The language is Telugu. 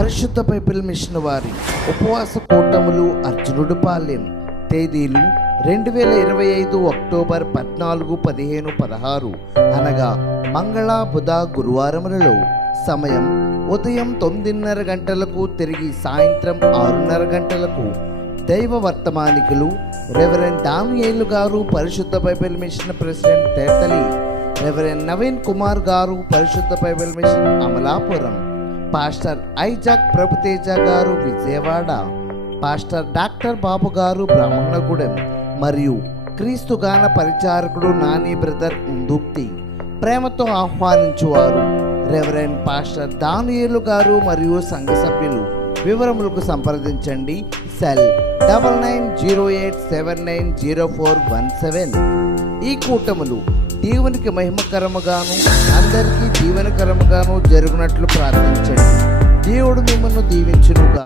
పరిశుద్ధ బైబిల్ మిషన్ వారి ఉపవాస కూటములు అర్జునుడిపాలెం. తేదీలు 2025 అక్టోబర్ 14, 15, 16 అనగా మంగళ, బుధ, గురువారములలో. సమయం ఉదయం 9:30 గంటలకు, తిరిగి సాయంత్రం 6:30 గంటలకు. దైవ వర్తమానికులు రెవరెండ్ దానియేలు గారు, పరిశుద్ధ Bible mission president Tetali. Reverend Naveen Kumar గారు, పరిశుద్ధ Bible mission Amalapuram. Pastor Isaac Prabhuteja గారు, విజయవాడ. పాస్టర్ డాక్టర్ బాబు గారు, బ్రాహ్మణగూడెం. మరియు క్రీస్తు గాన పరిచారకుడు నాని బ్రదర్ ఉందుక్తి. ప్రేమతో ఆహ్వానించువారు రెవరెండ్ పాస్టర్ దానియేలు గారు మరియు సంఘ సభ్యులు. వివరములకు సంప్రదించండి. సెల్ 9908790417. ఈ కూటములు దేవునికి మహిమకరముగాను, అందరికీ దీవెనకరముగాను జరుగునట్లు ప్రార్థించండి. దేవుడు మిమ్మల్ని దీవించునుగా.